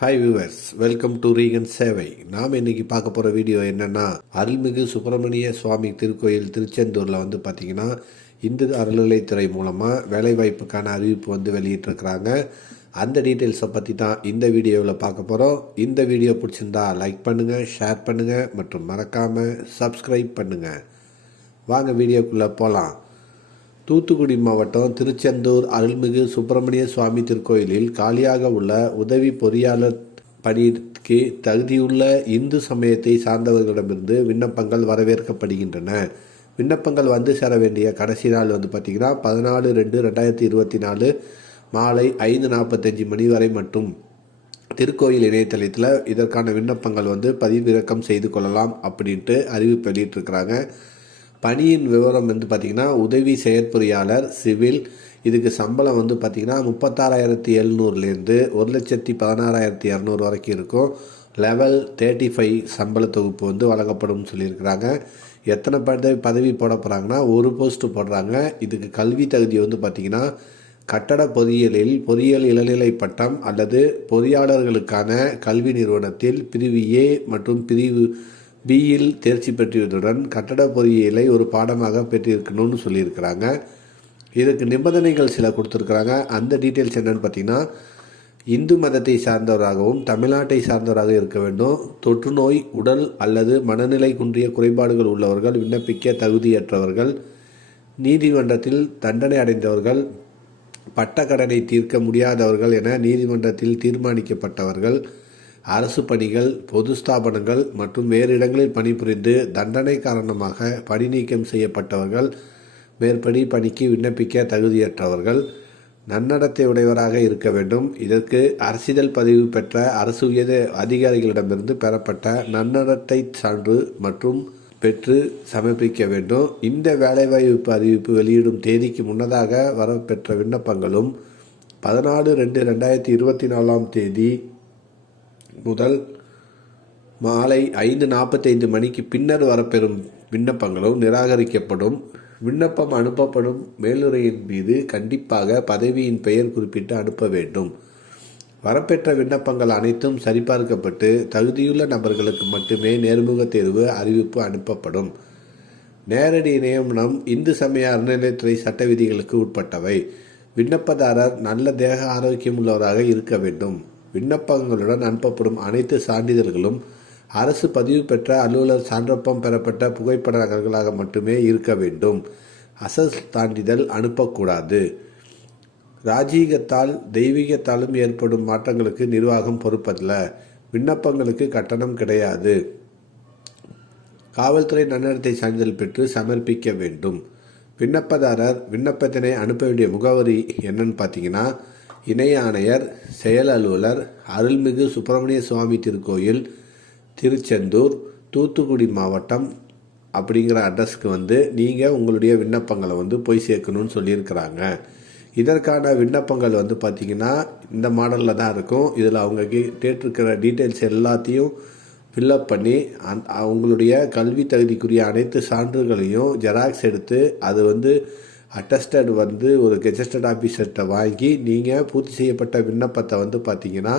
Hi viewers, welcome to ரீகன் சேவை. நாம் இன்னைக்கு பார்க்க போகிற வீடியோ என்னென்னா, அருள்மிகு சுப்பிரமணிய சுவாமி திருக்கோயில் திருச்செந்தூரில் பார்த்தீங்கன்னா இந்து அறநிலைத்துறை மூலமாக வேலைவாய்ப்புக்கான அறிவிப்பு வெளியிட்டிருக்கிறாங்க. அந்த டீட்டெயில்ஸை பற்றி தான் இந்த வீடியோவில் பார்க்க போகிறோம். இந்த வீடியோ பிடிச்சிருந்தா லைக் பண்ணுங்கள், ஷேர் பண்ணுங்கள் மற்றும் மறக்காமல் சப்ஸ்கிரைப் பண்ணுங்கள். வாங்க வீடியோக்குள்ளே போகலாம். தூத்துக்குடி மாவட்டம் திருச்செந்தூர் அருள்மிகு சுப்பிரமணிய சுவாமி திருக்கோயிலில் காலியாக உள்ள உதவி பொறியாளர் பணிக்கு தகுதியுள்ள இந்து சமயத்தை சார்ந்தவர்களிடமிருந்து விண்ணப்பங்கள் வரவேற்கப்படுகின்றன. விண்ணப்பங்கள் சேர வேண்டிய கடைசி நாள் பார்த்திங்கன்னா 14/2/2024 மாலை 5:45 மணி வரை மட்டும். திருக்கோயில் இணையதளத்தில் இதற்கான விண்ணப்பங்கள் பதிவிறக்கம் செய்து கொள்ளலாம் அப்படின்ட்டு அறிவிப்பு வெளியிட்டிருக்கிறாங்க. பணியின் விவரம் பார்த்திங்கன்னா உதவி செயற்பொறியாளர் சிவில். இதுக்கு சம்பளம் பார்த்திங்கன்னா 36,700லேருந்து 1,16,200 வரைக்கும் இருக்கும். லெவல் 35 சம்பள தொகுப்பு வழங்கப்படும் சொல்லியிருக்கிறாங்க. எத்தனை பதவி போட போகிறாங்கன்னா ஒரு போஸ்ட்டு போடுறாங்க. இதுக்கு கல்வி தகுதி பார்த்திங்கன்னா கட்டட பொறியியலில் பொறியியல் இளநிலை பட்டம் அல்லது பொறியாளர்களுக்கான கல்வி நிறுவனத்தில் பிரிவு ஏ மற்றும் பிரிவு பியில் தேர்ச்சி பெற்றுவதுடன் கட்டட பொறியியலை ஒரு பாடமாக பெற்றிருக்கணும்னு சொல்லியிருக்கிறாங்க. இதுக்கு நிபந்தனைகள் சில கொடுத்துருக்குறாங்க. அந்த டீட்டெயில்ஸ் என்னென்னு பார்த்தீங்கன்னா, இந்து மதத்தை சார்ந்தவராகவும் தமிழ்நாட்டை சார்ந்தவராக இருக்க வேண்டும். தொற்று நோய், உடல் அல்லது மனநிலை குன்றிய குறைபாடுகள் உள்ளவர்கள், விண்ணப்பிக்க தகுதியற்றவர்கள், நீதிமன்றத்தில் தண்டனை அடைந்தவர்கள், பட்டக்கடனை தீர்க்க முடியாதவர்கள் என நீதிமன்றத்தில் தீர்மானிக்கப்பட்டவர்கள், அரசு பணிகள், பொது ஸ்தாபனங்கள் மற்றும் வேறு இடங்களில் பணிபுரிந்து தண்டனை காரணமாக பணி நீக்கம் செய்யப்பட்டவர்கள், மேற்படி பணிக்கு விண்ணப்பிக்க தகுதியற்றவர்கள், நன்னடத்தை உடையவராக இருக்க வேண்டும். இதற்கு அரசிதழ் பதிவு பெற்ற அரசு உயர் அதிகாரிகளிடமிருந்து பெறப்பட்ட நன்னடத்தை சான்று மற்றும் பெற்று சமர்ப்பிக்க வேண்டும். இந்த வேலைவாய்ப்பு அறிவிப்பு வெளியிடும் தேதிக்கு முன்னதாக வரப்பெற்ற விண்ணப்பங்களும் 14/2/2024 முதல் மாலை 5:45 மணிக்கு பின்னர் வரப்பெறும் விண்ணப்பங்களும் நிராகரிக்கப்படும். விண்ணப்பம் அனுப்பப்படும் மேலுரையின் மீது கண்டிப்பாக பதவியின் பெயர் குறிப்பிட்டு அனுப்ப வேண்டும். வரப்பெற்ற விண்ணப்பங்கள் அனைத்தும் சரிபார்க்கப்பட்டு தகுதியுள்ள நபர்களுக்கு மட்டுமே நேர்முக தேர்வு அறிவிப்பு அனுப்பப்படும். நேரடி நியமனம் இந்து சமய அறநிலையத்துறை சட்ட விதிகளுக்கு உட்பட்டவை. விண்ணப்பதாரர் நல்ல தேக ஆரோக்கியம் உள்ளவராக இருக்க வேண்டும். விண்ணப்பங்களுடன் அனுப்பப்படும் அனைத்து சான்றிதழ்களும் அரசு பதிவு பெற்ற அலுவலர் சான்றப்பம் பெறப்பட்ட புகைப்பட நகல்களாக மட்டுமே இருக்க வேண்டும். அசல் சான்றிதழ் அனுப்பக்கூடாது. ராஜீகத்தால் தெய்வீகத்தாலும் ஏற்படும் மாற்றங்களுக்கு நிர்வாகம் பொறுப்பல்ல. விண்ணப்பங்களுக்கு கட்டணம் கிடையாது. காவல்துறை நன்னடத்தை சான்றிதழ் பெற்று சமர்ப்பிக்க வேண்டும். விண்ணப்பதாரர் விண்ணப்பத்தினை அனுப்ப வேண்டிய முகவரி என்னன்னு பார்த்தீங்கன்னா, இணை ஆணையர், செயல் அலுவலர், அருள்மிகு சுப்பிரமணிய சுவாமி திருக்கோயில், திருச்செந்தூர், தூத்துக்குடி மாவட்டம் அப்படிங்கிற அட்ரஸ்க்கு நீங்கள் உங்களுடைய விண்ணப்பங்களை போய் சேர்க்கணும்னு சொல்லியிருக்கிறாங்க. இதற்கான விண்ணப்பங்கள் பார்த்தீங்கன்னா இந்த மாடலில் தான் இருக்கும். இதில் அவங்க கேட்டிருக்கிற டீட்டெயில்ஸ் எல்லாத்தையும் ஃபில்லப் பண்ணி அவங்களுடைய கல்வி தகுதிக்குரிய அனைத்து சான்றுகளையும் ஜெராக்ஸ் எடுத்து அது அட்டஸ்டட் ஒரு கெஜஸ்டட் ஆஃபீஸர்கிட்ட வாங்கி நீங்கள் பூர்த்தி செய்யப்பட்ட விண்ணப்பத்தை பார்த்தீங்கன்னா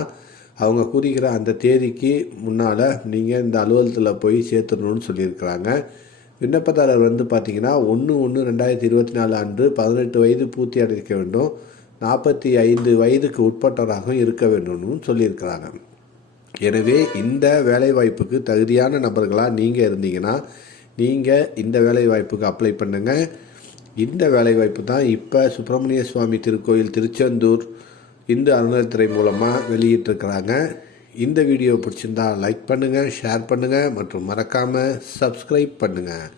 அவங்க குறிக்கிற அந்த தேதிக்கு முன்னால் நீங்கள் இந்த அலுவலகத்தில் போய் சேர்த்துடணும்னு சொல்லியிருக்கிறாங்க. விண்ணப்பதாரர் பார்த்தீங்கன்னா 1/1/2024 அன்று 18 வயது பூர்த்தி அடைக்க வேண்டும். 45 வயதுக்கு உட்பட்டவராகவும் இருக்க வேண்டும்னு சொல்லியிருக்கிறாங்க. எனவே இந்த வேலைவாய்ப்புக்கு தகுதியான நபர்களாக நீங்கள் இருந்தீங்கன்னா நீங்கள் இந்த வேலைவாய்ப்புக்கு அப்ளை பண்ணுங்கள். இந்த வேலைவாய்ப்பு தான் இப்போ சுப்பிரமணிய சுவாமி திருக்கோயில் திருச்செந்தூர் இந்து அறநிலையத்துறை மூலமாக வெளியிட்டிருக்கிறாங்க. இந்த வீடியோ பிடிச்சிருந்தா லைக் பண்ணுங்கள், ஷேர் பண்ணுங்கள் மற்றும் மறக்காமல் சப்ஸ்கிரைப் பண்ணுங்கள்.